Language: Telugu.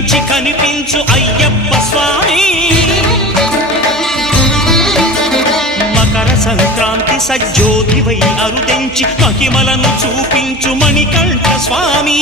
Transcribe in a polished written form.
కనిపించి కనిపించు అయ్యప్ప స్వామి మకర సంక్రాంతి సజ్జోతివై అరుదెంచి మహిమలను చూపించు మణికంఠ స్వామి